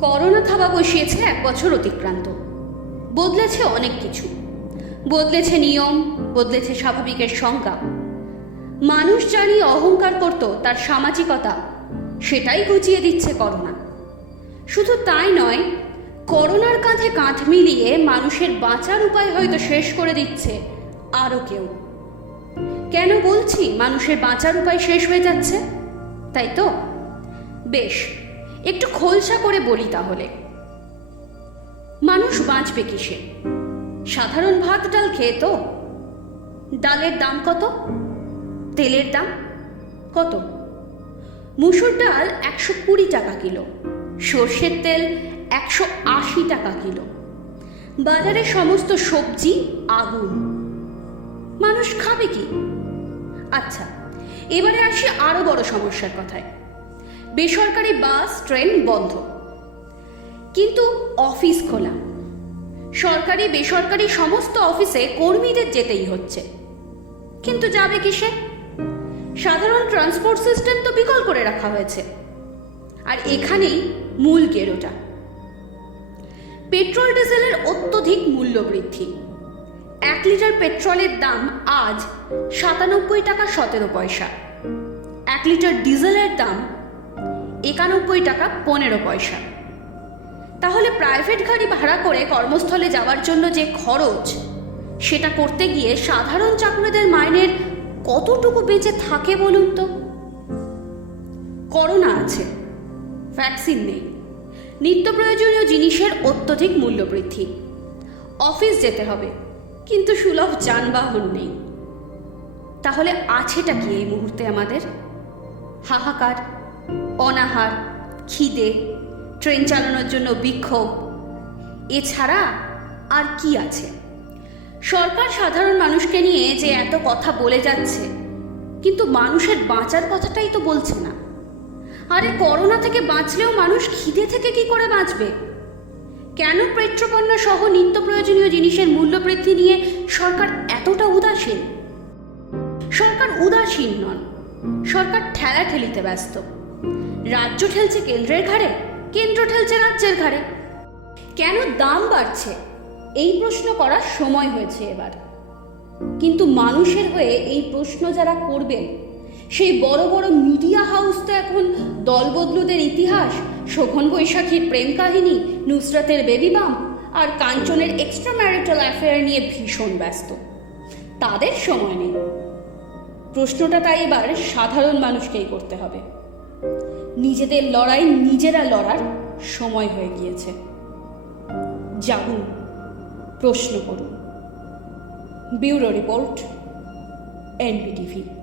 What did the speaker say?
Corona থাবা বসিয়েছে এক বছর অতিক্রান্ত। বদলেছে অনেক কিছু। বদলেছে নিয়ম, বদলেছে স্বাভাবিকের সংজ্ঞা। মানুষ জানি অহংকার করত, তার সামাজিকতা, সেটাই ঘুচিয়ে দিচ্ছে করোনা। শুধু তাই নয়, করোনার কাঁধে কাঁধ মিলিয়ে মানুষের বাঁচার উপায় হয়তো শেষ করে দিচ্ছে আরও কেউ। কেন বলছি মানুষের বাঁচার উপায় শেষ হয়ে যাচ্ছে? তাই তো? বেশ একটু খোলসা করে বলি তাহলে। মানুষ বাঁচবে কিসে? সাধারণ ভাত, ডাল খেয়ে তো? ডালের দাম কত? তেলের দাম কত? মুসুর ডাল একশো কুড়ি টাকা কিলো, সর্ষের তেল একশো আশি টাকা কিলো। বাজারে সমস্ত সবজি আগুন। মানুষ খাবে কি? আচ্ছা এবারে আসি আরও বড় সমস্যার কথায়। বেসরকারি বাস, ট্রেন বন্ধ। কিন্তু অফিস খোলা। সরকারি, বেসরকারি সমস্ত অফিসে কর্মীদের যেতেই হচ্ছে। কিন্তু যাবে কিসে? সাধারণ ট্রান্সপোর্ট সিস্টেম তো বিকল করে রাখা হয়েছে। আর এখানেই মূল গেরোটা। পেট্রোল ডিজেলের অত্যধিক মূল্য বৃদ্ধি। এক লিটার পেট্রোলের দাম আজ সাতানব্বই টাকা সতেরো পয়সা। এক লিটার ডিজেলের দাম একানব্বই টাকা পনেরো পয়সা। তাহলে প্রাইভেট গাড়ি ভাড়া করে কর্মস্থলে যাওয়ার জন্য যে খরচ, সেটা করতে গিয়ে সাধারণ চাকরিদের মাইনের কতটুকু বেঁচে থাকে বলুন তো? করোনা আছে, ভ্যাকসিন নেই, নিত্য প্রয়োজনীয় জিনিসের অত্যধিক মূল্য বৃদ্ধি। অফিস যেতে হবে, কিন্তু সুলভ যানবাহন নেই। তাহলে আছেটা কি এই মুহূর্তে আমাদের? হাহাকার। অনাহার, খিদে, ট্রেন চালানোর জন্য বিক্ষোভ। এছাড়া আর কি আছে? সরকার সাধারণ মানুষকে নিয়ে যে এত কথা বলে যাচ্ছে, কিন্তু মানুষের বাঁচার কথাটাই তো বলছে না। আরে করোনা থেকে বাঁচলেও মানুষ খিদে থেকে কি করে বাঁচবে? কেন পেট্রোপণ্য সহ নিত্য প্রয়োজনীয় জিনিসের মূল্য বৃদ্ধি নিয়ে সরকার এতটা উদাসীন? সরকার উদাসীন নন, সরকার ঠেলা ঠেলিতে ব্যস্ত। রাজ্য ঠেলছে কেন্দ্রের ঘাড়ে, কেন্দ্র ঠেলছে রাজ্যের ঘাড়ে। কেন দাম বাড়ছে? এই প্রশ্ন করার সময় হয়েছে এবার। কিন্তু মানুষের হয়ে এই প্রশ্ন যারা করবেন, সেই বড় বড় মিডিয়া হাউস তো এখন দলবদলুদের ইতিহাস, শোভন বৈশাখীর প্রেম কাহিনী, নুসরাতের বেবি বাম আর কাঞ্চনের এক্সট্রা ম্যারিটাল অ্যাফেয়ার নিয়ে ভীষণ ব্যস্ত। তাদের সময় নেই। প্রশ্নটা তাই এবার সাধারণ মানুষকেই করতে হবে। নিজেদের লড়াই নিজেরা লড়ার সময় হয়ে গিয়েছে। জাগুন প্রশ্ন করুন। Bureau report NBTV.